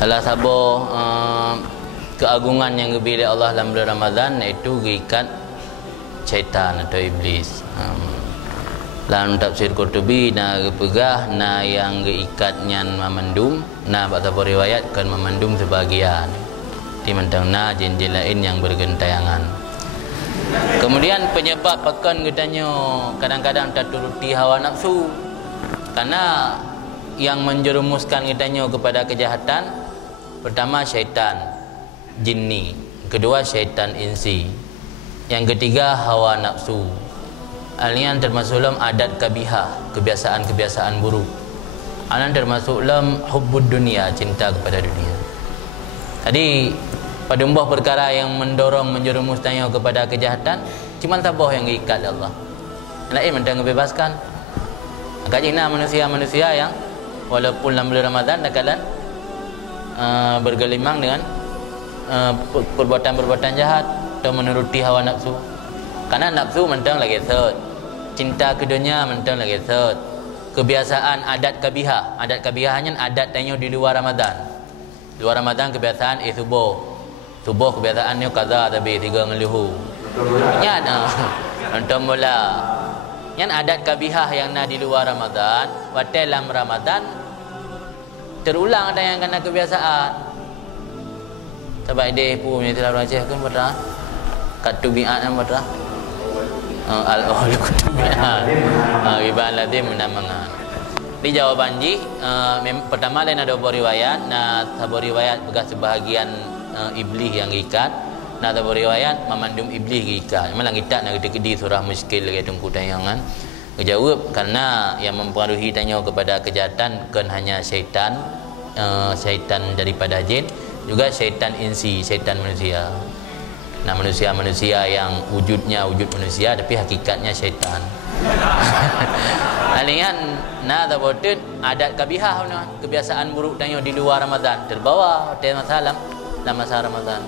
Salah satu keagungan yang diberi Allah dalam bulan Ramadan iaitu ikat syaitan atau iblis. Dalam tafsir Qurtubi na pegah na yang ikatnya memandum na pada riwayat kan memandum sebagian di mentang na jin-jin lain yang bergentayangan. Kemudian penyebab pakan katanya kadang-kadang terturuti hawa nafsu, karena yang menjerumuskan katanya kepada kejahatan pertama syaitan jinni, kedua syaitan insi, yang ketiga hawa nafsu. Alian termasuk dalam adat kabihah, kebiasaan-kebiasaan buruk. Alian termasuk dalam hubbud dunia, cinta kepada dunia. Tadi pada umbah perkara yang mendorong menjerumus tanya kepada kejahatan, cuma tabah yang ikat Allah. Lain mentang bebaskan. Kajina manusia-manusia yang walaupun dalam bulan Ramadan kadang bergelimang dengan perbuatan-perbuatan jahat atau menuruti hawa nafsu. Karena nafsu mentang lagi set, cinta ke dunia mentang lagi set, kebiasaan adat kabihah. Adat kabihahnya adat tanya di luar Ramadan. Luar Ramadan kebiasaan subuh kebiasaannya kaza tapi 3 ngeluhu. Nya untuk mula. Yang adat kabihah yang na di luar Ramadan, waktu dalam Ramadan terulang ada yang kena kebiasaan. Sebab dia pun ni telah belajar kan pada katubiat yang pada al-ahli katubiat. Riban ladhi menamangan. Di jawaban ji pertama lain ada riwayat, nah sabar riwayat bekas sebahagian iblis yang ikat, nah sabar riwayat memandum iblis ikat. Memang kita nak di surah muskil lagi tunggu tayangan. Jawab karena yang mempengaruhi tanya kepada kejahatan kan hanya syaitan, syaitan daripada jin, juga syaitan insi, syaitan manusia. Nah manusia-manusia yang wujudnya wujud manusia tapi hakikatnya syaitan. Alian na tabotut adat kabihah, kebiasaan buruk tanya di luar Ramadan terbawa hotel masalah dalam masa Ramadan.